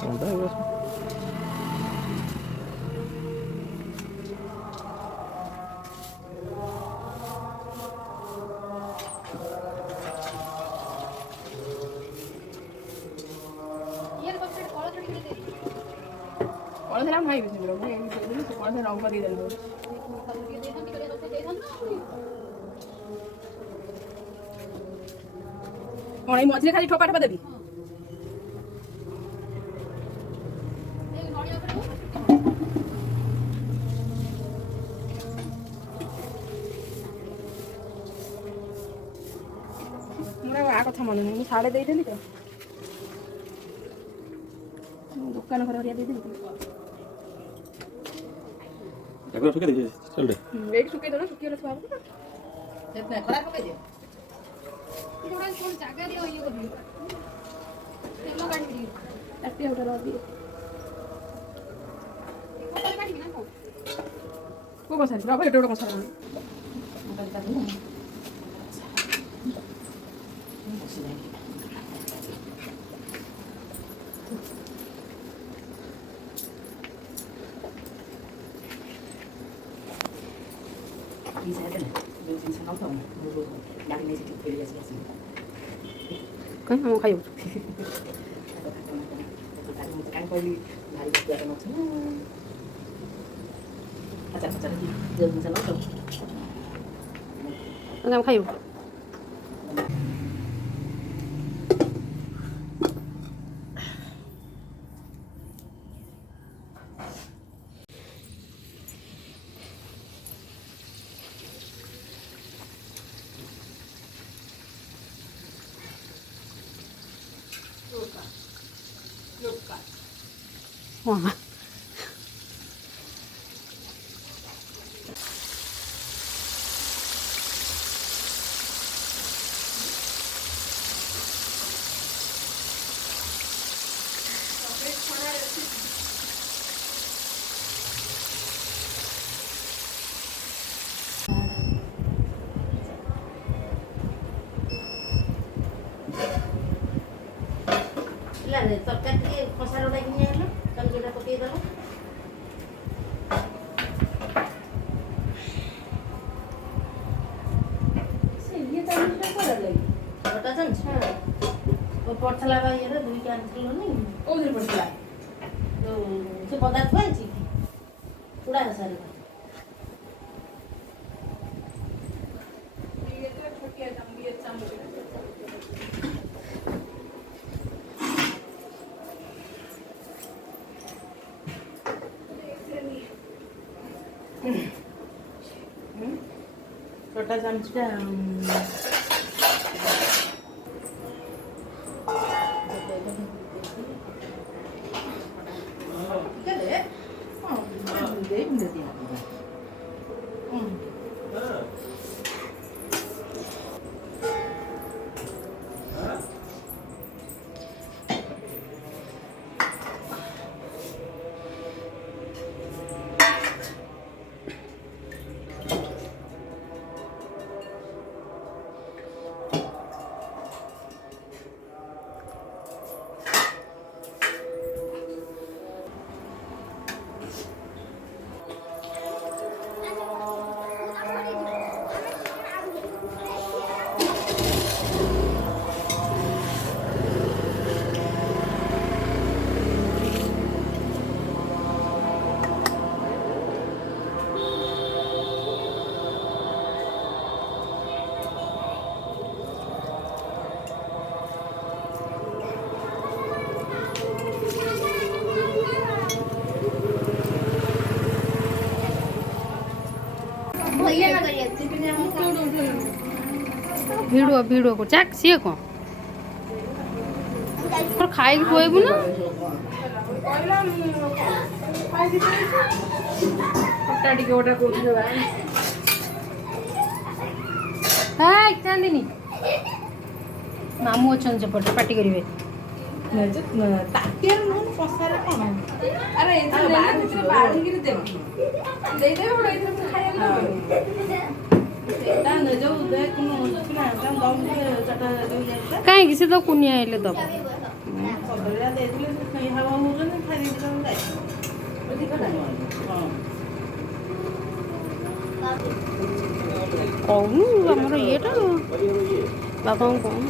ଥଣ୍ଡା ଏ ବର୍ଷ। କଳା ଭାଇ ବି ସେଗୁলো ଭାଇ ସେ କଳା ରଙ୍ଗ ଦେଇଦେଲୁ। କଣ ଏଇ ମଝିରେ ଖାଲି ଠୋପା ଠୋପା ଦେବି? ମୋର ଆ କଥା ମନେ ନାହିଁ, ମୁଁ ସାଡ଼େ ଦେଇଦେଲି ତ ଦୋକାନ ଘର ହରିଆ ଦେଇଦେଲି। ତାକୁ ଶୁକେଇ ଦେଇଛି ଚାଲଟେ। ଏଇଠି ଶୁକେଇ ଦଉନ, ଶୁକିଗଲେ ଥୁଆ ହବ ନା। ସେଥିପାଇଁ ଖରା ପକେଇ ଦିଅ। ଯୋଉଟା କୋଉ ଜାଗା ଦିଅ ଇଏ କରିବି। ତେଲ କାଢିବି ଟିକେ। ତାଟି ହଉଟା ରଖି। କୋଉ କାଢିବି ନା କୋଉ? କୋଉ କଷା? ରବ ଏଟା ଗୋଟେ କଷା ରବ। ମୁଁ କାଲି କାଢିବି। Kan mau kayu. Mau kayu. Wah. ତରକାରୀ ଟିକେ କଷାର ଲାଗି ନେଇଆଇଲ, ତାହେଲେ ଯୋଉଟା ପକେଇଦେଲ। ସେ ଇଏ ଚାମଚଟା କୁଆଡ଼େ ଲାଗି? ଛଅଟା ଚାମଚ? ପଡ଼ିଥିଲା ବା ଇଏରେ ଦୁଇଟା ଆଣିଥିଲନି। କୋଉଥିରେ ପଡ଼ିଥିଲା? ଯୋଉ ସେ ପଦାର୍ଥ ପାଇଛି ଚୁଡ଼ା ଘଷାରେ। छोटा चमचा ଭିଡୁଅ ଭିଡୁଅ କରୁ ଚାକ୍ ସିଏ କଣ ଖାଇକି ଖୁଆଇବୁ ନା ଟିକେ ଗୋଟେ କହୁଛି ଚାନ୍ଦିନି ମାମୁଁ ଅଛନ୍ତି ସେପଟେ ପାଟି କରିବେ। ତାଟିଆର ନୁହଁ କଷାରେ କଣ? ଆରେ ବାଢିକିରି ଦେବି ଦେଇଦେବେ ଗୋଟେ ଏଇଥିରେ ଖାଇବାକୁ ଯୋଉ କାହିଁକି ସେ ତ କୁନିଆ ହେଲେ ଦବ। କହୁନୁ ଆମର ଇଏଟା ବାବାଙ୍କୁ କହୁନୁ।